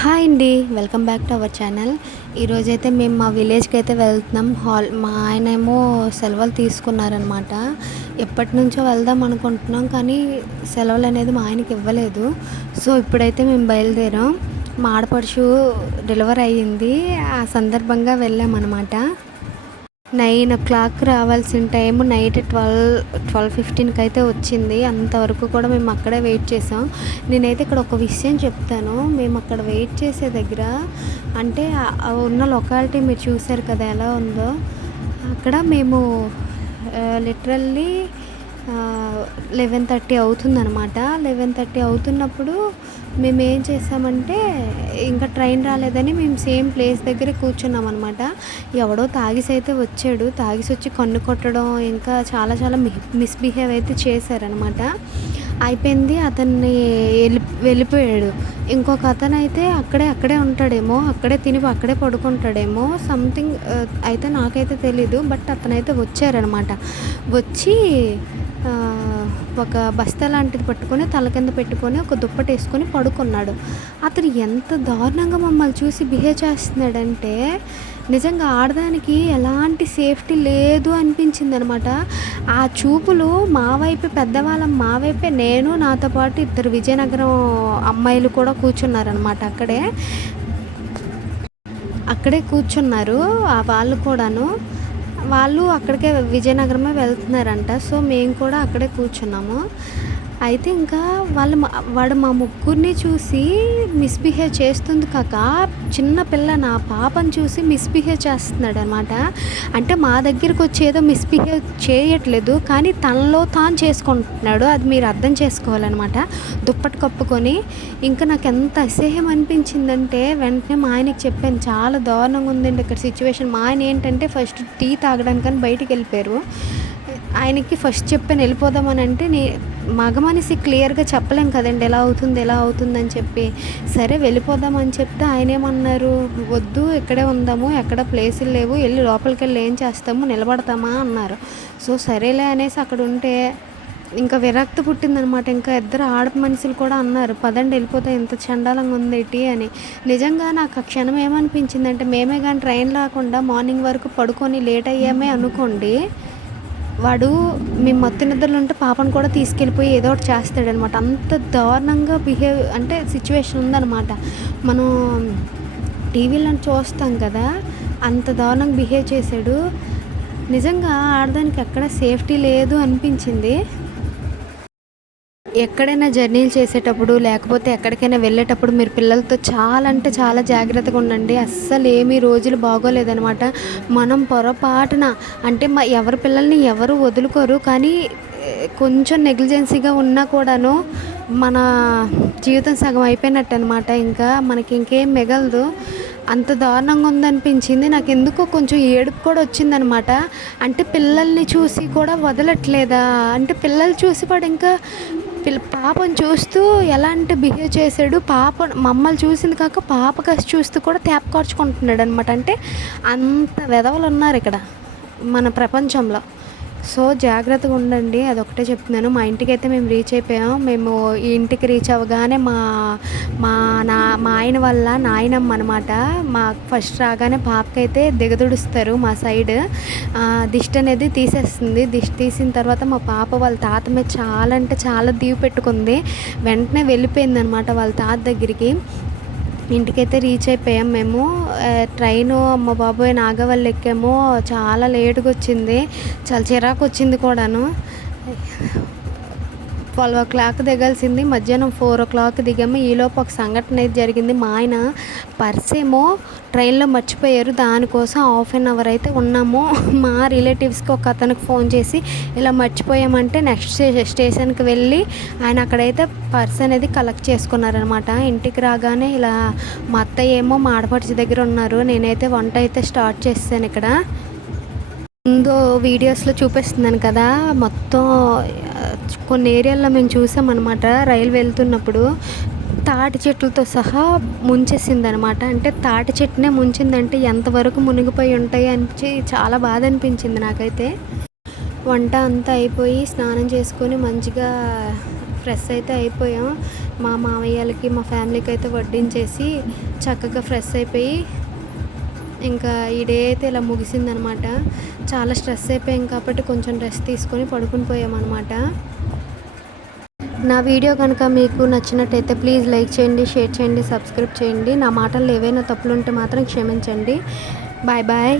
Hi అండి welcome back to our channel. ఈరోజైతే మేము మా విలేజ్కి అయితే వెళ్తున్నాం. హాల్ మా ఆయన ఏమో సెలవులు తీసుకున్నారనమాట ఎప్పటి నుంచో వెళ్దాం అనుకుంటున్నాం కానీ సెలవులు అనేది మా ఆయనకి ఇవ్వలేదు. సో ఇప్పుడైతే మేము బయలుదేరాం. మా ఆడపడుచు డెలివరీ అయ్యింది. ఆ సందర్భంగా వెళ్ళామన్నమాట. నైన్ ఓ క్లాక్ రావాల్సిన టైం నైట్ ట్వెల్వ్ ట్వెల్వ్ ఫిఫ్టీన్కి అయితే వచ్చింది. అంతవరకు కూడా మేము అక్కడే వెయిట్ చేసాం. నేనైతే ఇక్కడ ఒక విషయం చెప్తాను. మేము అక్కడ వెయిట్ చేసే దగ్గర అంటే ఉన్న లొకాలిటీ మీరు చూసారు కదా ఎలా ఉందో. అక్కడ మేము లిటరల్లీ లెవెన్ థర్టీ అవుతుందన్నమాట. లెవెన్ థర్టీ అవుతున్నప్పుడు మేము ఏం చేసామంటే ఇంకా ట్రైన్ రాలేదని మేము సేమ్ ప్లేస్ దగ్గర కూర్చున్నాం అనమాట ఎవడో తాగిసి అయితే వచ్చాడు. తాగిసి వచ్చి కన్ను కొట్టడం ఇంకా చాలా చాలా మిస్బిహేవ్ అయితే చేశారనమాట అయిపోయింది అతన్ని వెళ్ళి వెళ్ళిపోయాడు. ఇంకొక అతను అయితే అక్కడే అక్కడే ఉంటాడేమో అక్కడే తిని అక్కడే పడుకుంటాడేమో సంథింగ్ అయితే నాకైతే తెలీదు బట్ అతనైతే వచ్చారనమాట వచ్చి ఒక బస్తా లాంటిది పట్టుకొని తల కింద పెట్టుకొని ఒక దుప్పటి వేసుకొని పడుకున్నాడు. అతను ఎంత దారుణంగా మమ్మల్ని చూసి బిహేవ్ చేస్తున్నాడంటే నిజంగా ఆడదానికి ఎలాంటి సేఫ్టీ లేదు అనిపించింది అనమాట ఆ చూపులు మా వైపే పెద్దవాళ్ళం మా వైపే నేను నాతో పాటు ఇద్దరు విజయనగరం అమ్మాయిలు కూడా కూర్చున్నారనమాట అక్కడే. అక్కడే కూర్చున్నారు ఆ వాళ్ళు కూడాను. వాళ్ళు అక్కడికే విజయనగరమే వెళ్తున్నారంట. సో మేము కూడా అక్కడే కూర్చున్నాము. అయితే ఇంకా వాళ్ళు వాడు మా ముగ్గురిని చూసి మిస్బిహేవ్ చేస్తుంది కాక చిన్న పిల్ల నా పాపను చూసి మిస్బిహేవ్ చేస్తున్నాడు అనమాట అంటే మా దగ్గరికి వచ్చేదో మిస్బిహేవ్ చేయట్లేదు కానీ తనలో తాను చేసుకుంటున్నాడు అది మీరు అర్థం చేసుకోవాలన్నమాట. దుప్పటి కప్పుకొని ఇంకా నాకు ఎంత అసహ్యం అనిపించిందంటే వెంటనే మా ఆయనకి చెప్పాను చాలా దారుణంగా ఉందండి ఇక్కడ సిచ్యువేషన్ మా ఆయన ఏంటంటే ఫస్ట్ టీ తాగడానికని బయటికి వెళ్ళిపోయారు. ఆయనకి ఫస్ట్ చెప్పాను వెళ్ళిపోదామని అంటే నే మగమనిసి క్లియర్గా చెప్పలేం కదండి ఎలా అవుతుంది ఎలా అవుతుందని చెప్పి. సరే వెళ్ళిపోదామని చెప్తే ఆయన ఏమన్నారు వద్దు ఇక్కడే ఉందాము ఎక్కడ ప్లేసులు లేవు వెళ్ళి లోపలికి వెళ్ళి ఏం చేస్తాము నిలబడతామా అన్నారు. సో సరేలే అనేసి అక్కడ ఉంటే ఇంకా విరక్తి పుట్టిందనమాట. ఇంకా ఇద్దరు ఆడ మనుషులు కూడా అన్నారు పదండి వెళ్ళిపోతే ఎంత చండాలంగా ఉందేటి అని. నిజంగా నాకు ఆ క్షణం ఏమనిపించిందంటే మేమే కానీ ట్రైన్ రాకుండా మార్నింగ్ వరకు పడుకొని లేట్ అయ్యామే అనుకోండి వాడు మేము మత్తు నిద్రలో ఉంటే పాపను కూడా తీసుకెళ్ళిపోయి ఏదో ఒకటి చేస్తాడనమాట. అంత దారుణంగా బిహేవ్ అంటే సిచ్యువేషన్ ఉందన్నమాట. మనం టీవీలో చూస్తాం కదా అంత దారుణంగా బిహేవ్ చేశాడు. నిజంగా ఆడదానికి ఎక్కడ సేఫ్టీ లేదు అనిపించింది. ఎక్కడైనా జర్నీలు చేసేటప్పుడు లేకపోతే ఎక్కడికైనా వెళ్ళేటప్పుడు మీరు పిల్లలతో చాలా అంటే చాలా జాగ్రత్తగా ఉండండి. అస్సలు ఏమీ రోజులు బాగోలేదనమాట మనం పొరపాటున అంటే మా ఎవరి పిల్లల్ని ఎవరు వదులుకోరు కానీ కొంచెం నెగ్లిజెన్సీగా ఉన్నా కూడాను మన జీవితం సగం అయిపోయినట్టు అనమాట ఇంకా మనకి ఇంకేం మిగలదు. అంత దారుణంగా ఉందనిపించింది. నాకు ఎందుకో కొంచెం ఏడుపు కూడా వచ్చిందనమాట అంటే పిల్లల్ని చూసి కూడా వదలట్లేదా? అంటే పిల్లలు చూసి కూడా ఇంకా పిల్ల పాపను చూస్తూ ఎలాంటి బిహేవ్ చేశాడు? పాప మమ్మల్ని చూసింది కాక పాప కసి చూస్తూ కూడా తేపకార్చుకుంటున్నాడు అనమాట అంటే అంత వెధవలు ఉన్నారు ఇక్కడ మన ప్రపంచంలో. సో జాగ్రత్తగా ఉండండి అదొకటే చెప్తున్నాను. మా ఇంటికి అయితే మేము రీచ్ అయిపోయాం. మేము ఈ ఇంటికి రీచ్ అవ్వగానే మా మా నా మా ఆయన వల్ల నాయనమ్మ అనమాట మా ఫస్ట్ రాగానే పాపకైతే దిగదుడుస్తారు మా సైడ్ దిష్టి అనేది తీసేస్తుంది. దిష్టి తీసిన తర్వాత మా పాప వాళ్ళ తాత మీద చాలా అంటే చాలా దీవి పెట్టుకుంది. వెంటనే వెళ్ళిపోయింది అనమాట వాళ్ళ తాత దగ్గరికి. ఇంటికైతే రీచ్ అయిపోయాం మేము. ట్రైన్ అమ్మ బాబోయ్ నాగవల్లి ఎక్కాము. చాలా లేటుగా వచ్చింది. చాలా చిరాకు వచ్చింది కూడాను. ట్వెల్వ్ ఓ క్లాక్ దిగాల్సింది. మధ్యాహ్నం ఫోర్ ఓ క్లాక్ దిగాము ఈలోపు ఒక సంఘటన అయితే జరిగింది. మా ఆయన పర్స్ ఏమో ట్రైన్లో మర్చిపోయారు. దానికోసం హాఫ్ అన్ అవర్ అయితే ఉన్నాము. మా రిలేటివ్స్కి ఒక అతనికి ఫోన్ చేసి ఇలా మర్చిపోయామంటే నెక్స్ట్ స్టేషన్కి వెళ్ళి ఆయన అక్కడైతే పర్స్ అనేది కలెక్ట్ చేసుకున్నారనమాట ఇంటికి రాగానే ఇలా మా అత్తయ్య ఏమో మాడపడిచి దగ్గర ఉన్నారు. నేనైతే వంట అయితే స్టార్ట్ చేస్తాను ఇక్కడ. ముందు వీడియోస్లో చూపిస్తున్నాను కదా. మొత్తం కొన్ని ఏరియాల్లో మేము చూసామన్నమాట. రైలు వెళ్తున్నప్పుడు తాటి చెట్లతో సహా ముంచేసింది అనమాట అంటే తాటి చెట్టునే ముంచిందంటే ఎంతవరకు మునిగిపోయి ఉంటాయి అని చాలా బాధ అనిపించింది నాకైతే. వంట అంతా అయిపోయి స్నానం చేసుకొని మంచిగా ఫ్రెష్ అయితే అయిపోయాం. మా మామయ్యలకి మా ఫ్యామిలీకి అయితే వడ్డించేసి చక్కగా ఫ్రెష్ అయిపోయి ఇంకా ఈ డే అయితే ఇలా ముగిసిందనమాట. చాలా స్ట్రెస్ అయిపోయాం కాబట్టి కొంచెం రెస్ట్ తీసుకొని పడుకుని పోయామన్నమాట నా వీడియో కనుక మీకు నచ్చినట్టయితే ప్లీజ్ లైక్ చేయండి షేర్ చేయండి సబ్స్క్రైబ్ చేయండి. నా మాటల్లో ఏవైనా తప్పులు ఉంటే మాత్రం క్షమించండి. Bye bye.